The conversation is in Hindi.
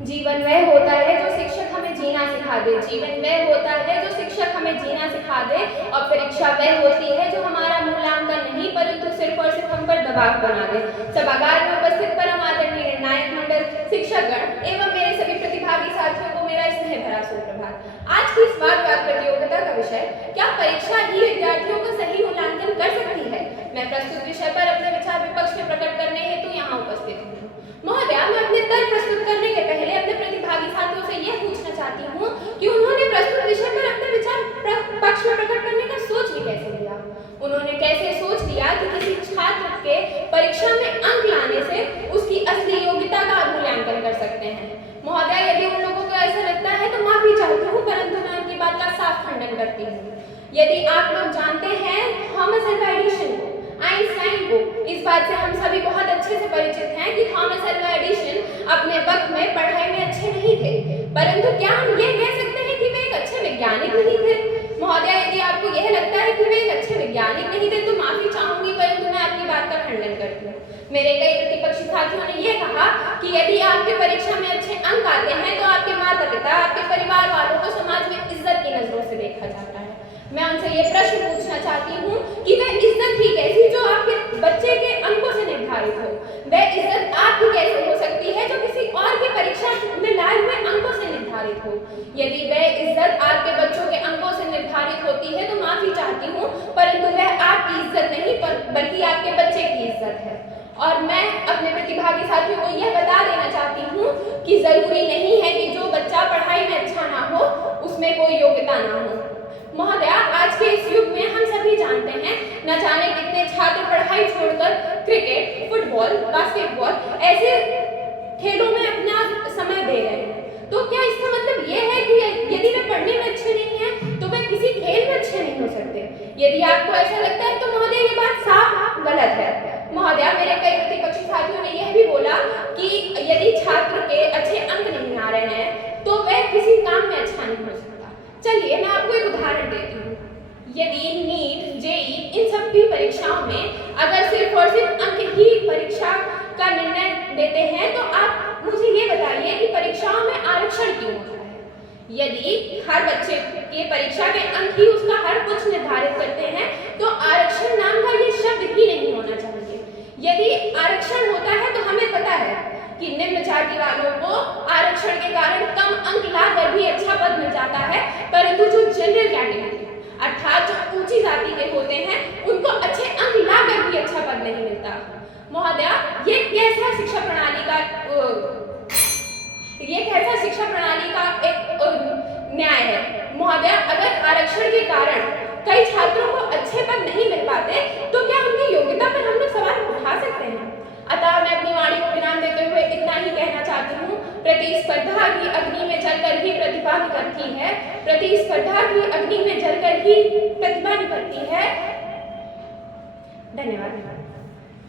जीवन वह होता है जो शिक्षक हमें जीना सिखा दे। जीवन वह होता है जो शिक्षक हमें जीना सिखा दे। और परीक्षा वह होती है जो हमारा मूल्यांकन नहीं परंतु सिर्फ और सिर्फ हम पर दबाव बना दे। सभागार में उपस्थित परम आदरणीय निर्णायक मंडल, शिक्षकगण एवं मेरे सभी प्रतिभागी साथियों को मेरा स्नेह भरा सुप्रभात। आज की इस वाद विवाद प्रतियोगिता का विषय, क्या परीक्षा ही विद्यार्थियों का सही मूल्यांकन कर सकती है? मैं प्रस्तुत विषय पर अपने विचार विपक्ष में प्रकट करने हेतु यहाँ उपस्थित हूँ। महोदय, मैं अपने तर्क प्रस्तुत करने के पहले अपने प्रतिभागी साथियों से यह पूछना चाहती हूँ कि उन्होंने प्रस्तुत विषय पर अपने विचार पक्ष में प्रकट करने का सोच भी कैसे लिया? उन्होंने कैसे सोच लिया कि किसी छात्र के परीक्षा में अंक लाने से उसकी असली योग्यता का मूल्यांकन कर सकते हैं? महोदय, यदि उन लोगों को ऐसा लगता है तो माफी चाहती हूँ, परंतु मैं उनकी बात का साफ खंडन करती हूँ। यदि आप लोग जानते हैं थॉमस अल्वा एडिसन को, आइंस्टाइन को, इस बात से हम सभी बहुत अच्छे से परिचित हैं कि थॉमस अल्वा एडिसन अपने वक्त में पढ़ाई में अच्छे नहीं थे, परंतु क्या हम ये कह सकते हैं कि वे एक अच्छे वैज्ञानिक नहीं थे? महोदय, यदि आपको यह लगता है कि वे एक अच्छे वैज्ञानिक नहीं थे तो माफी चाहूंगी, परंतु मैं आपकी बात का खंडन करती हूँ। मेरे कई प्रतिपक्षी साथियों ने यह कहा कि यदि आपके परीक्षा में अच्छे अंक आते हैं तो आपके माता पिता, आपके परिवार वालों को समाज में इज्जत की नजरों से देखा जाता है। मैं उनसे ये प्रश्न पूछना चाहती हूँ कि वह इज्जत ही कैसी जो आपके बच्चे के अंकों से निर्धारित हो? वह इज्जत आपकी कैसे हो सकती है जो किसी और की परीक्षा में लाए हुए अंकों से निर्धारित हो? यदि वह इज्जत आपके बच्चों के अंकों से निर्धारित होती है तो माफी चाहती हूँ, परंतु वह आपकी इज्जत नहीं बल्कि आपके बच्चे की इज्जत है। और मैं अपने प्रतिभागी साथियों को यह बता देना चाहती हूँ कि जरूरी नहीं है कि जो बच्चा पढ़ाई में अच्छा ना हो उसमें कोई योग्यता ना हो। महोदय, आज के इस युग में हम सभी जानते हैं न जाने कितने छात्र पढ़ाई छोड़कर क्रिकेट, फुटबॉल, बास्केटबॉल ऐसे खेलों में अपना समय दे रहे हैं। तो क्या इसका मतलब यह है कि यदि वे पढ़ने में अच्छे नहीं हैं तो वे किसी खेल में अच्छे नहीं हो सकते? यदि आपको ऐसा लगता है तो महोदय ये बात साफ गलत है। महोदय, मेरे कई प्रतिपक्षी साथियों ने यह भी बोला कि यदि छात्र के अच्छे अंक नहीं आ रहे हैं तो वह किसी काम में अच्छा नहीं हो सकता। चलिए मैं आपको एक उदाहरण देती हूँ। यदि नीट, जेई इन सब की परीक्षाओं में अगर सिर्फ और सिर्फ अंक ही परीक्षा का निर्णय देते हैं तो आप मुझे ये बताइए कि परीक्षाओं में आरक्षण क्यों होता है? यदि हर बच्चे के परीक्षा के अंक ही उसका हर कुछ निर्धारित करते हैं तो आरक्षण नाम का ये शब्द ही नहीं होना चाहिए। यदि आरक्षण होता है तो हमें पता है कि निम्न जाति वालों को आरक्षण के कारण कम अंक लाकर भी अच्छा पद मिल जाता है, परंतु जो जनरल कैटेगरी अर्थात जो ऊंची जाति के होते हैं उनको अच्छे अंक लाकर भी अच्छा पद नहीं मिलता। महोदय, ये कैसा शिक्षा प्रणाली का एक न्याय है? महोदय, अगर आरक्षण के कारण कई छात्रों को अच्छे पद नहीं मिल पाते तो क्या उनकी योग्यता पर हम लोग सवाल उठा सकते हैं? अतः मैं अपनी वाणी को विराम देते हुए इतना ही कहना चाहती हूँ, प्रतिस्पर्धा की अग्नि में जलकर ही प्रतिभा निकलती है। प्रतिस्पर्धा की अग्नि में जलकर ही प्रतिभा निकलती है। धन्यवाद।